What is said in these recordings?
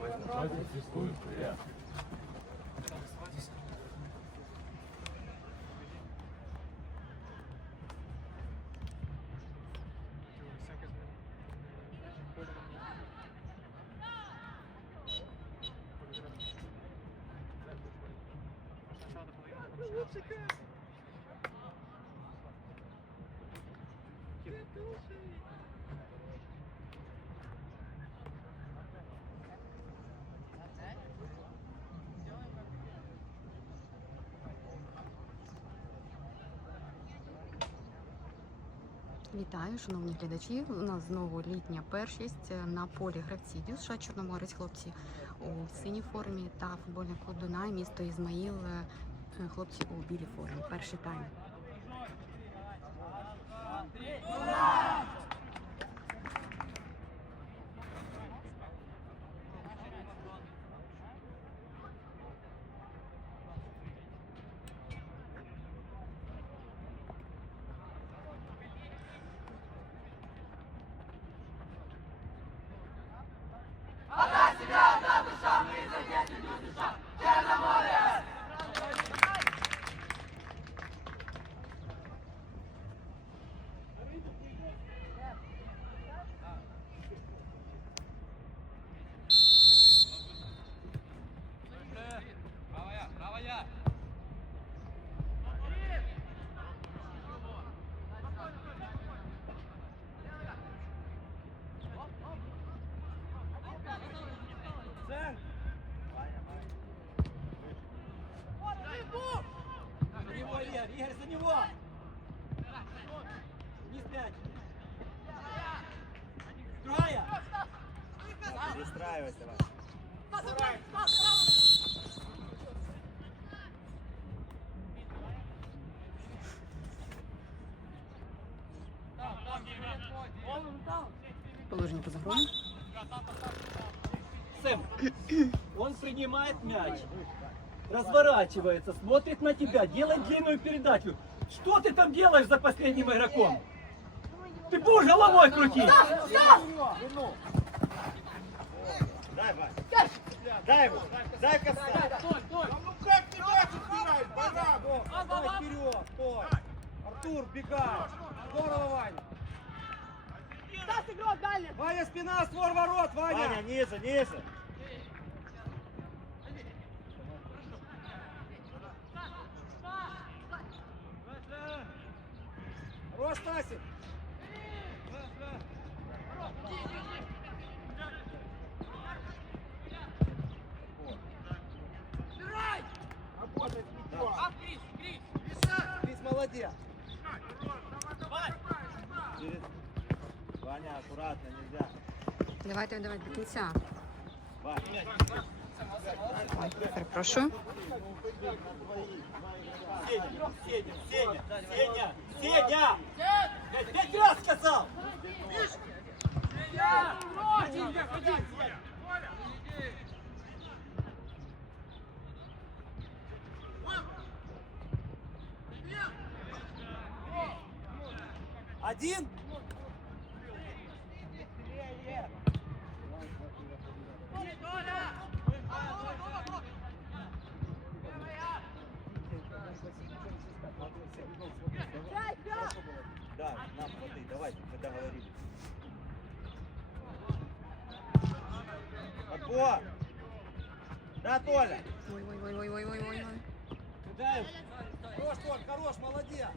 Давайте Вітаю, шановні глядачі. У нас знову літня першість на полі гравці Дюша Чорноморець, хлопці у синій формі та футбольний Дунай, місто Ізмаїл, е, хлопці у білій формі. Перший тайм. Него! Не спять! Другая! Перестраивайся, давай. Положення поза грою. Сэм, он принимает мяч, разворачивается, смотрит на тебя, делает длинную передачу. Что ты там делаешь за последним игроком? Ты будешь головой крутить! Дай, Вань. Дай ему. Дай коса. Ну как ты мяч убираешь, баран? Давай вперед, стой. Артур, бегай. Здорово, Ваня. Ваня, спина, створ ворот, Ваня, Ваня. ниже, ниже. Стасик. Работай, Крис, Крис, молодец. Через- Ваня, аккуратно, нельзя. Давайте давайте до кінця. Ваня. Сеня, Сеня, Сеня, Сеня, Сеня! Я пять раз сказал! Один. Да, нам воды, давайте, мы договорились. Отбор! Да, Толя! Ой, ой, ой, ой, ой, ой, ой, ой. Кидаем. Хорош, Толь, хорош, молодец.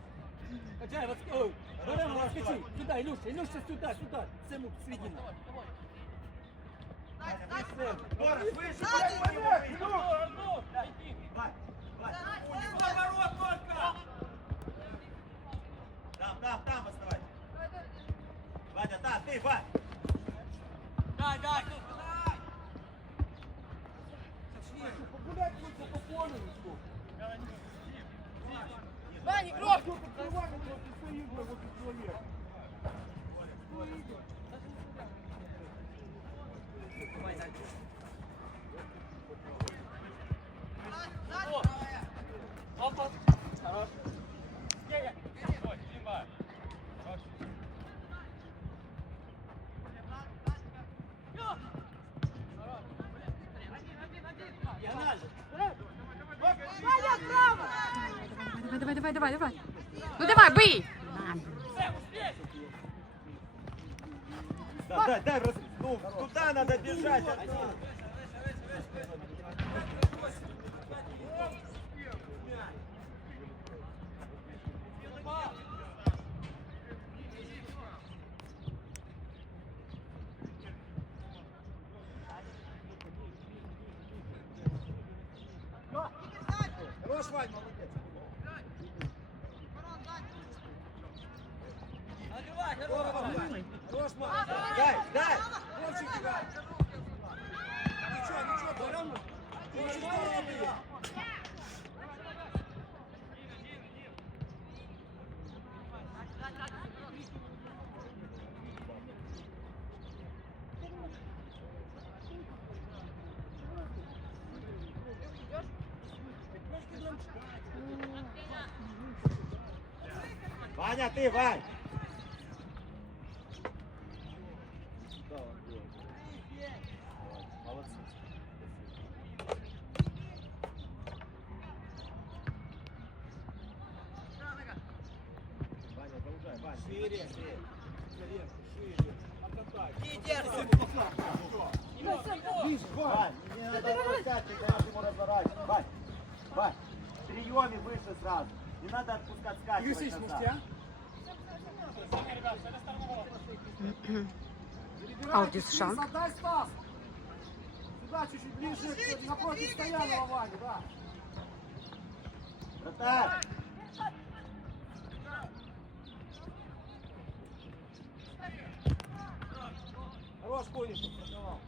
Качай, вот, ой, Баран, отскочи. Сюда, Илюша, Илюша, сюда, сюда. Сэму. Сэм. Тора, выше! Ваня, Ваня, Ваня. Там, там, там оставайся. Ваня, там, ты, Вань! Дай, дай. Погулять лучше по полю. Ваня, игрок! Открывай, вот ты свои игры, вот ты человек. Опа. Хорош. Давай, давай. Ну давай, бий! Да, дай, дай, раз- ну, туда надо бежать. Артем. Хорош, Вань, молодец. Здорово, Вань. Хорош, Вань. Дай, дай. Вовчик играй. Ничего, ничего, Баран. Очень здорово было. Ваня, ты, Вань. Молодцы. Ваня, продолжай, Вань. Шире. Шире, шире. Ататай. Ближе, Вань. Вань, не надо отпускать, ты когда ему разворачивать. Вань, В приеме выше сразу. Не надо отпускать скачивать назад. муфтя. Аудио США. Отдай, Стас. Сюда чуть-чуть ближе, напротив стоянного Вани, да. Вратарь! Хорош, Конюшев, продавал.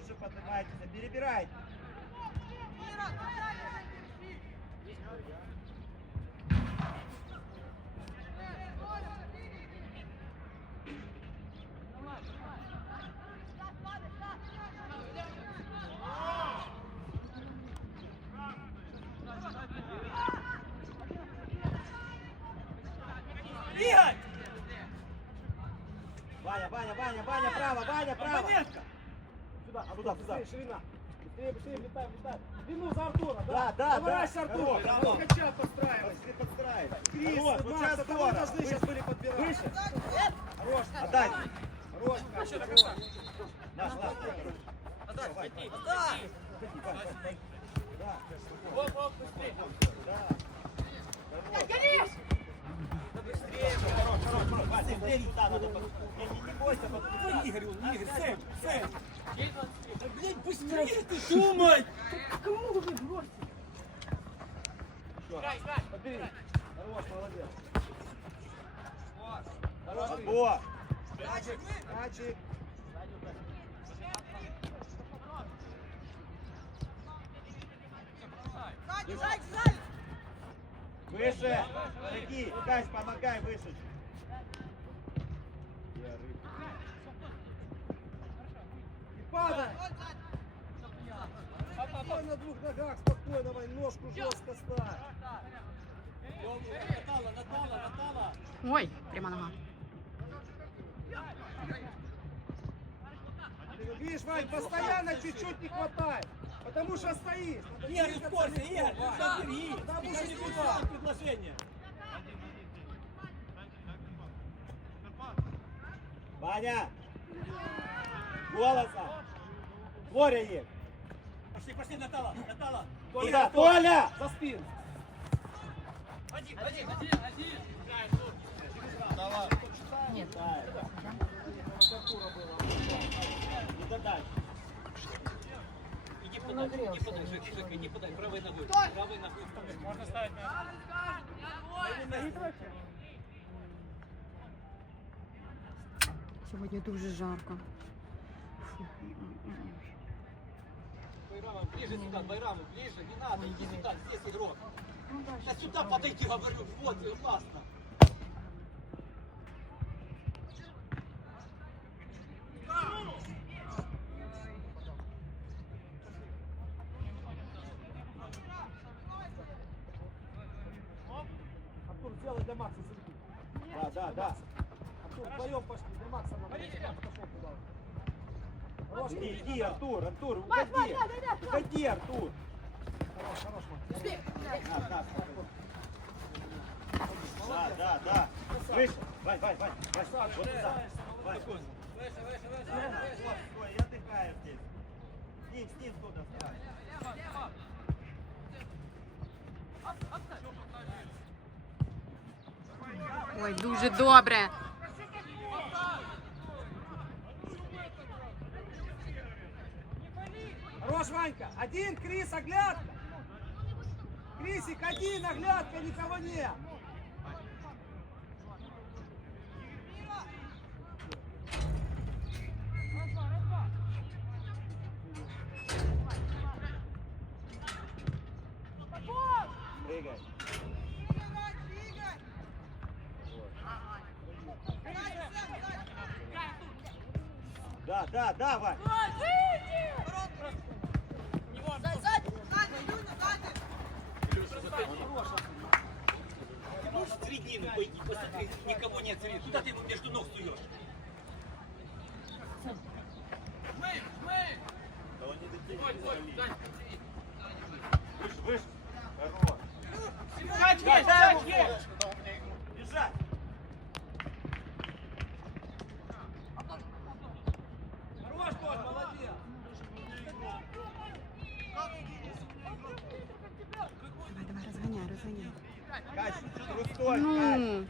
Выше поднимайтесь, перебирайте. Бегай! Ваня, Ваня, Ваня, Ваня, право, Ваня, право. Оппонентка! Сюда. Быстрее, ширина. Быстрее, быстрее, влетай, влетай. Длину за Артура, Да, да? да, да. Артур. Хорош, Давай, хорош. Кача подстраивайся. Пошли подстраивай. Крис, вот Макс, сейчас вы здорово. должны сейчас были подбирать. Выше. Хорош, Отдай. хорош, Катя, хорош. Наш, наш, наш. Отдай, Вань. Выходи, Вань, Вань, Вань. Да. Да. Горишь! Быстрее, хорош, хорош, хорош. Быстрее туда надо. Не, бойся, под- Игорь, Игорь, Сэм, Сэм! Да, блядь, быстрее ты думай! Подбери. Хорош, молодец. Отбор. Мячик, мячик. Выше. Помоги. Кась, помогай выше. И падай. Стой на двух ногах, спокойно, Вань, ножку жестко ставь. Натала, Натала, Натала. Ой, прямо нога. Видишь, Вань, постоянно чуть-чуть не хватает. Потому что стоишь. Игорь, ускорься, Игорь, забери. Потому что не слышал предложение. Ваня. Голосом. Боря их. Пошли, пошли, Натала, Натала. Туда, Толя! За спину. Один, один, один, один. Нет. Не додай. Иди подай, иди подай, Жека, иди подай, правой ногой. Правой ногой. Можно ставить Сьогодні дуже жарко. Фу. Байрамов, ближе сюда, Байрамов, ближе, не надо, иди сюда, здесь игрок. Да сюда подойди, говорю, вот, опасно. Артур, сделай для Макса сюда. Да, да, да. Артур, вдвоем пошли. Для Макса надо. Макс пошел туда. Хорош, Иди, иди, Артур, Артур, уходи. Уходи, Артур. хорош, хорош, Макс. На, на, Да, да, да. Выше. Вань, Вань, Вань. Вань, вот туда. Вань. Да, да, вот, стой, я отдыхаю здесь. С ним, с ним туда вставай. Ой, дуже добре. Хорош, Ванька. Один, Крис, оглядка. Крисик, один, оглядка, никого нет. Прыгай. Да, да, да, Вань. Ты можешь в середину пойди, посмотри, никого нет в середине. Куда ты ему между ног суешь? Да он не дотянет. Выше, выше. Хорош. Кать, есть, кать, есть! Бежать. Хорош, Толь, молодец. Давай, давай, розганяй, розганяй. Кать, трустой, Кать. Ну,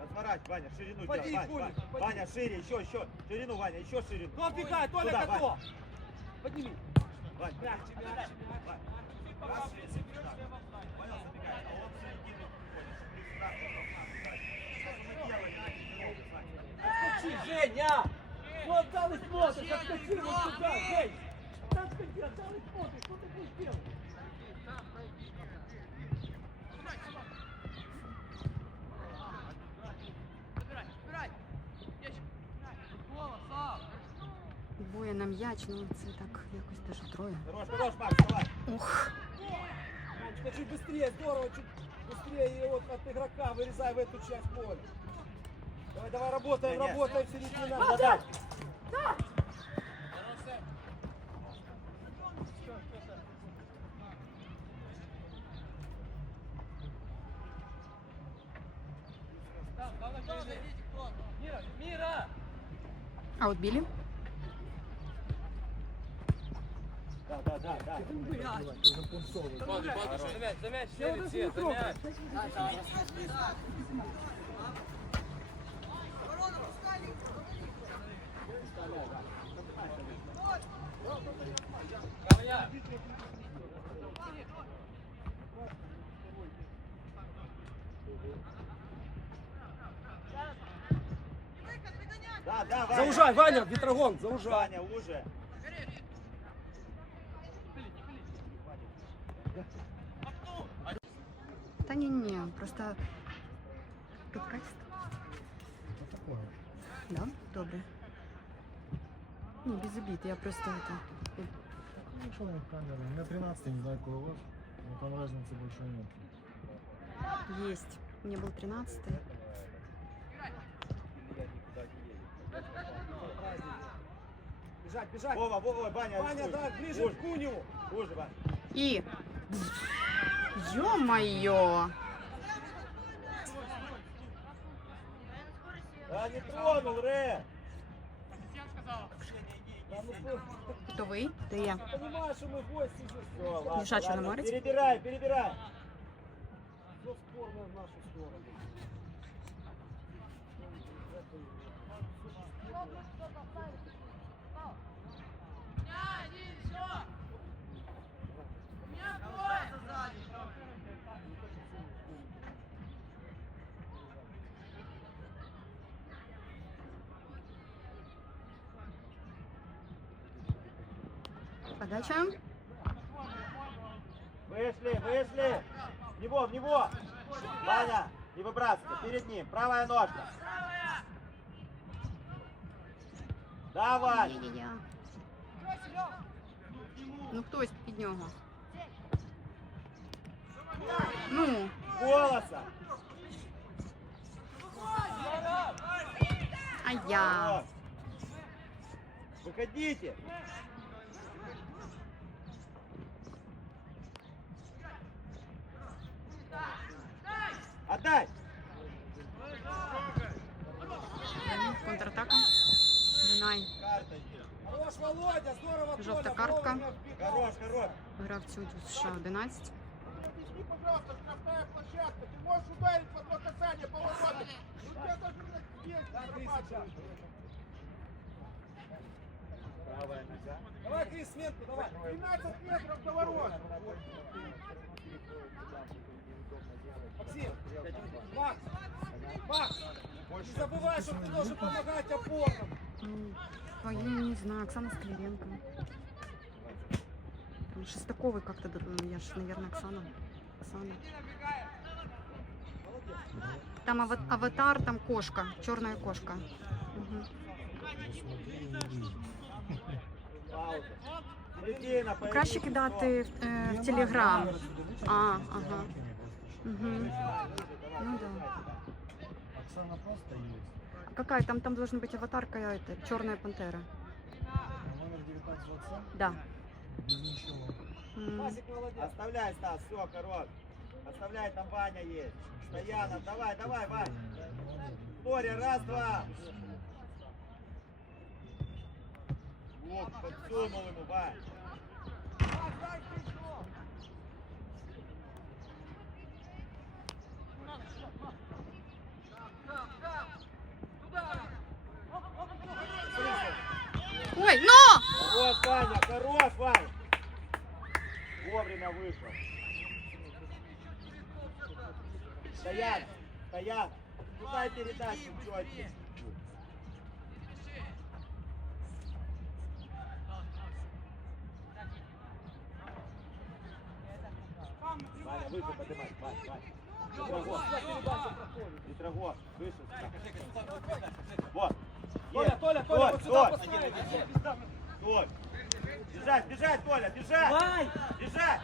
Разворачивай, Ваня, ширину Поди. Вань, Вань, поди. Ваня, шире, еще, еще. Ширину, Ваня, еще ширину. Ну, оббегай, Толя, Вань. готов. Подними. Вань, Мягче, мягче, Вань. Раз, Понял, забегай. А он в середину. Отскочи, Женя! Вот отдал и смотришь, отскочи вот сюда, Жень! Отскочи, отдал и смотришь, что ты будешь делать? двоє на м'яч, ну це так якось даже троє. Хорош, хорош, Макс, давай. Ох, Ванечка, чуть быстрее, здорово, чуть быстрее и вот от игрока вырезай в эту часть поля. Давай, давай, работаем, Не, не. работаем в середине. Надо дать. Мира, Мира! а от білі? Да, да, Ваня. Заужай, Ваня, ветрогон, заужай. Ваня, уже. Та ні, ні, просто підкатist. Да? Добре. Ні, без обід, я просто это. Ну, что там камера? У меня 13, не знаю, какой у вас. Но там разницы большой нет. Есть. Мне был 13 Бежать, бежать. Вова, Вова, Баня, Ваня, рисуй. да, ближе Хуже, к Куневу. хуже, Ваня. И... Ё-моё! Да не тронул, Ре. Кто вы? Да я. понимаешь, что мы гости здесь. Ладно, ладно, морде? Перебирай, перебирай. Все спорно в нашу сторону. Подача. Вышли, вышли. В него, в него. Ваня, не выбрасывай, перед ним. Правая ножка. Давай. Я-я-я. Ну хтось під нього. Ну, Голоса. а я. Выходите. Толя, картка. вовремя вбегал. Хорош, хорош. грав цю США 11. Объясни, пожалуйста, штрафная площадка. Ты можешь ударить в одно касание по воротам. У тебя даже есть срабатывает. Правая нога. Давай, Крис, сменку, давай. 12 метров до ворот. Максим, Макс, Макс, не забывай, что ты должен помогать опорным. Ну, Твою не знаю, Оксана Скляренко. Там Шестаковый как-то, ну, я ж, наверное, Оксана. Оксана. Там ава- аватар, там кошка, черная кошка. Ну, Краще кидати в, е, в Телеграм. А, ага. Угу. Ну да. Оксана просто есть. Какая там, там должна быть аватарка, это, черная пантера. Номер 19 в отца? Да. Без ничего. Молодец. Оставляй, Стас, все, хорош. Оставляй, там Ваня есть. Стоянов, давай, давай, Вань. Боря, раз, два. Вот, подсунул ему, Вань. Ой, но! Хорош, Ваня, хорош, Ваня. Вовремя вышел. Стоят, стоят. Куда передачу четче. Ваня, выше поднимай, Ваня, Ваня. Петрогор, Петрогор, выше. Вот. Толя, Есть. Толя, Толя, вот сюда Стой, поставь. Стой. Бежать, бежать, Толя, бежать. Вань! Бежать.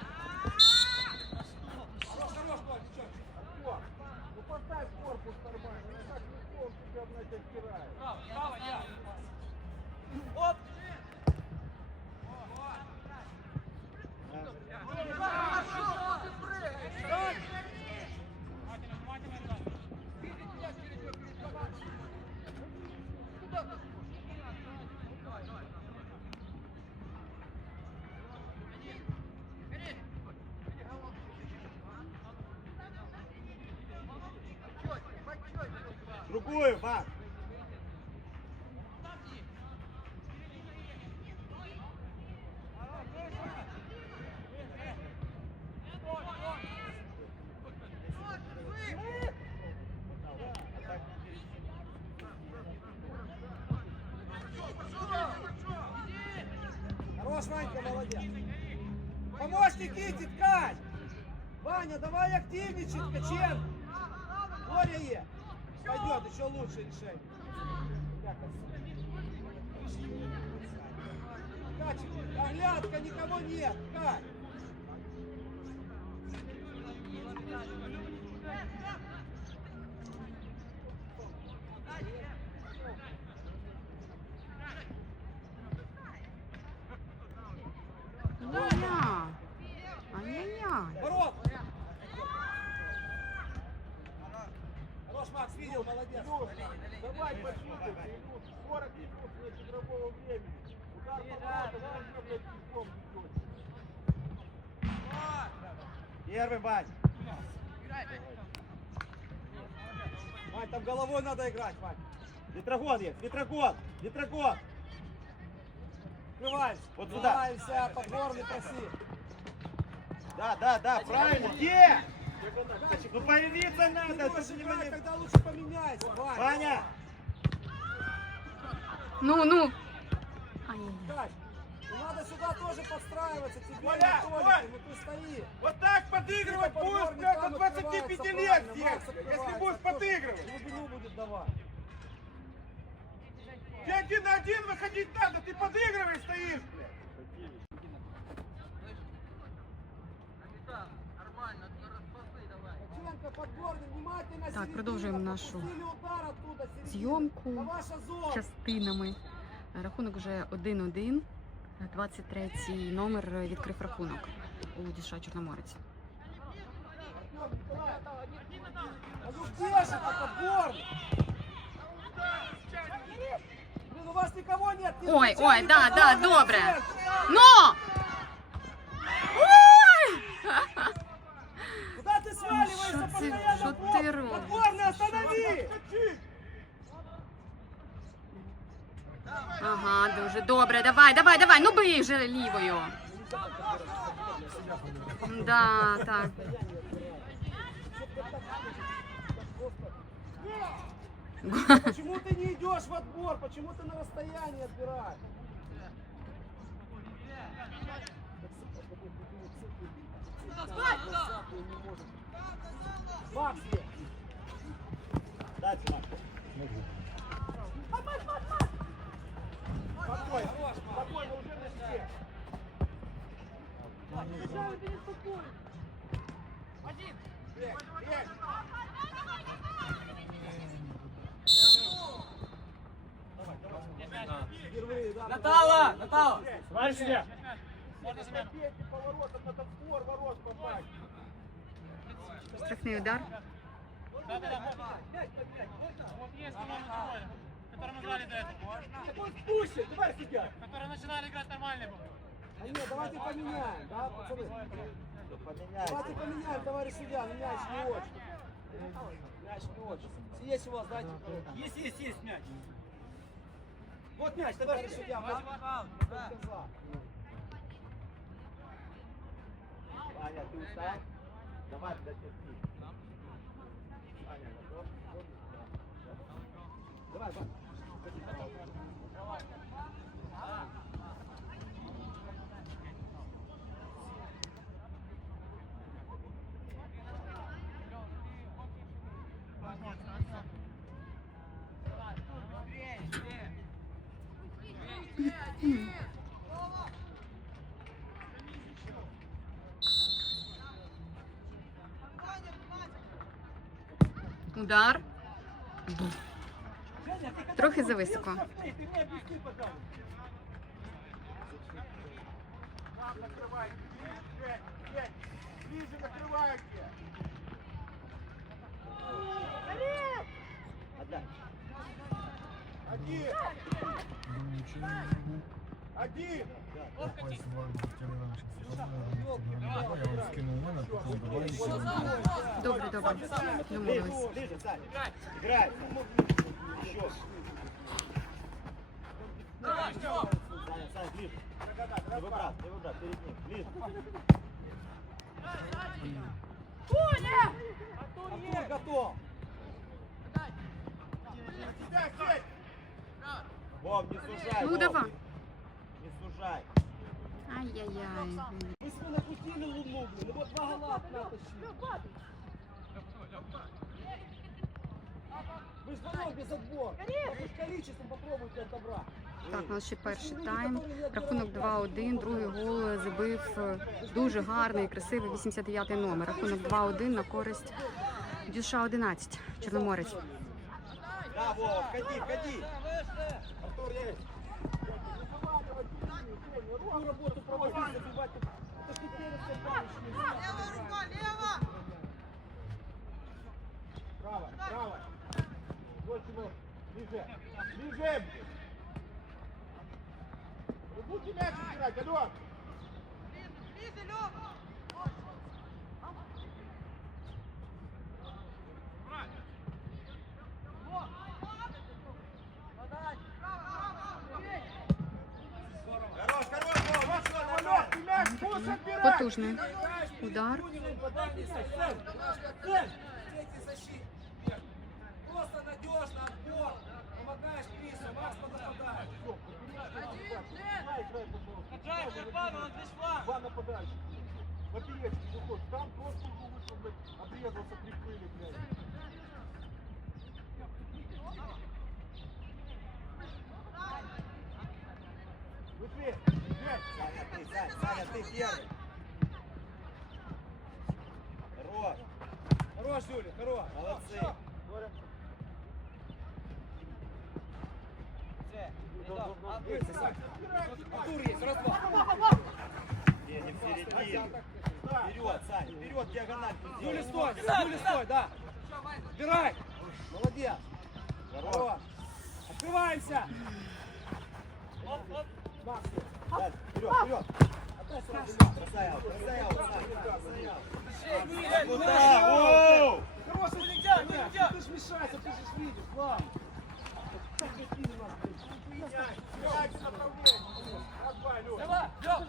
Другую, Макс. Хорош, Ванька, молодец. Помочь Ткач, Никите, ткач! Ваня, давай активничать, Ткачен! Красиво. Ткач, оглядка, никого нет, ткач! Ай-яй-яй. Ай-яй-яй. Ворот! Хорош, Макс, молодец. Давай пошутим, Илюш, 40 минут нет игрового времени. Удар по давай мне, блядь, пешком. Первый, Вань. Вань, там головой надо играть, Вань. Ветрогон есть, ветрогон, ветрогон. Открываемся. Вот сюда. Открываемся, подборный проси. Да, да, да, правильно. Где? Ну появиться надо, можешь не играть, мне- тогда лучше поменяйся, Вань. Ваня! Ну, ну. Ткач, ну надо сюда тоже подстраиваться, тебе Анатолий, Коль! ну ты стоишь. Вот так подыгрывать Типа будешь, как от 25 открывается, лет здесь, если будешь подыгрывать. Глубину будет давать. Тебе один на один выходить надо, ты подыгрываешь, стоишь, блядь. Так, продовжуємо нашу зйомку частинами. Рахунок вже 1-1. 23 номер е, відкрив рахунок у Діша Чорноморець. Ой, ой, да, да, добре. Но! Куда ты постоянно? бок? ти робиш? Подборный, останови! Ага, дуже добре. Давай, давай, давай. Ну бий вже лівою. Да, так. Почему ты не идешь в отбор? Почему ты на расстоянии отбираешь? Макс. Дальше, Макс. Спокойно, спокойно, уже на себе. Один. Бег, бег. Впервые, да. Натала! Натала! Смотри себе. Можно забить поворотом на створ ворот попасть. Штрафний удар. который мы до этого. Давай! Который начинали играть нормально был. А нет, давайте поменяем, да, пацаны? Поменяй. Давайте поменяем, товарищ судья, ну мяч не очень. Мяч не очень. Есть у вас, дайте. Есть, есть, есть мяч. Вот мяч, давай. Товарищ судья. Ваня, ты устал? Давай, дотерпи. Ваня, готов? Давай, Вань. Удар. Трохи зависоко. Отдай. Один. Один. попасть в ворота Тёмы Ивановича. Я скинул номер, потом добавить его. Добре, добре. Домовились. Играй. Еще. Саня, Саня, ближе. Левый брат, левый брат, перед ним. Ближе. Артур готов. Тебя, сеть. Вов, не сужай. Ну, Вов. давай. Не сужай. Ай-яй-яй. Мы с вами накрутили Вы же вдвоем без отбора. Вы с количеством попробуйте отобрать. Так, у нас ще перший тайм. Рахунок 2-1. Другий гол забив е, дуже гарний, красивий 89-й номер. Рахунок 2-1 на користь Дюша 11. Чорноморець. Да, Вова, входи, входи. Артур есть. Руку работу проводить, забивать. Это не перед собой. Право, право. Вот ему. Ближе. Ближе. Вы будете мяч играть, алло. Хорош, хорош, Вова, вот что, Алло, нормально. ты мяч будешь отбирать. Потужний удар. Просто надежно, отбор. Помогаешь Крису, Макс нападает. Джай, Степан, он здесь фланг. Два нападающих. Поперечный выход. Там просто уже вышел, блядь, обрезался, прикрыли, блядь. Быстрее! Быстрее! Саня, ты, Саня, Саня, ты первый. Хорош, Хорош, Юля, хорош. молодцы. Артур есть, раз, два. Едем середину. Вперед, Саня, вперед, диагональ. Юля, стой, Юля, стой, да. Убирай. Молодец. Хорош. Открываемся. Макс, Дальше, вперед, вперед. Бросай аут, бросай аут, Саня. Куда? Оу! Хороший летят, летят. Ты ж мешайся, ты же ж видишь, Слав. Так какие у нас, блядь. Меняйте направление. Раз, два, Люд. Давай, Лёв.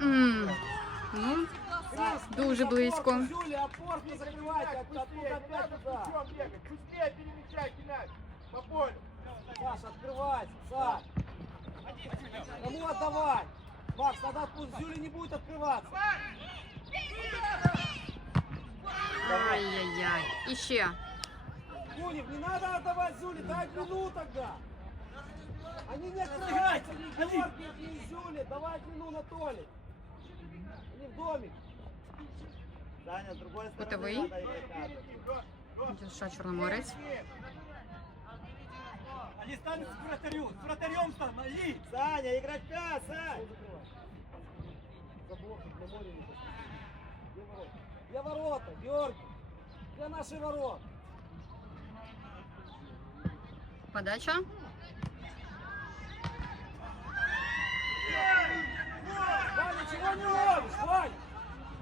М, Ну, дуже близько. Юля, опор не закрывайте, оттуда опять туда. Быстрее перемещайте мяч. По полю. Саша, открывайся, Саш. Кому отдавать? Макс, тогда пусть Юля не будет открываться. Ай-яй-яй. І ще. Кунев, не надо отдавать Зюле, дай длину тогда. Они не открываются, ни Георгий, ни Зюле, давай длину на Толик. Они в домик. Саня, с другой стороны Кутовий. Дюша Чорноморець. Али станет с вратарем, с вратарем стань, Али! Саня, играть пять, Сань. Где ворота? Где ворота, Георгий? Где наши ворота? Подача. Ваня, чего не ловишь, Ваня?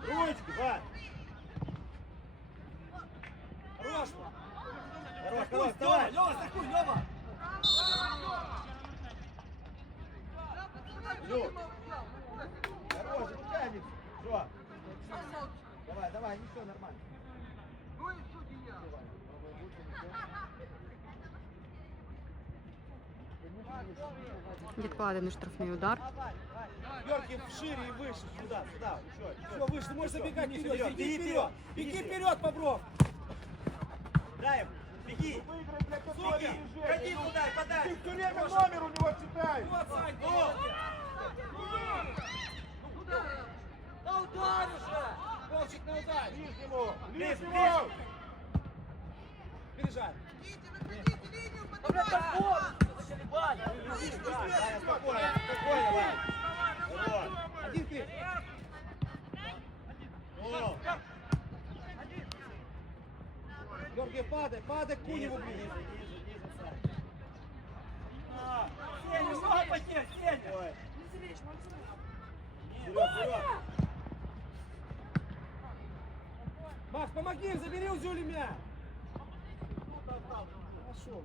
Ручки, Вань. Хорош, Хорош, хорош, давай. Лёва, стакуй, Лёва! Лёв. Хорош, тянет. Что? Давай, давай, ничего, нормально. Відкладений штрафний удар. Георгий, шире и выше. Сюда, сюда, Все, выше, ты можешь забегать вперед. Беги вперед. Беги беги вперед, Бобров. Дай ему, беги. Выиграй, блядь, Суки, ходи туда подай. Ты все время номер у него читай. Вот, Сань, Ну, На удар уже! Волчик на удар! ближнему, Ближе, ближнему. Пережай! Саня, спокойно, спокойно, Вань. Вот. Один Ну, Георгий, падай, падай к Куневу ниже, ближе! ниже, ниже, Саня. Сеня, потерь, Сеня! Вперед, вперед. Макс, помоги им, забери у Зюли мяч! Хорошо.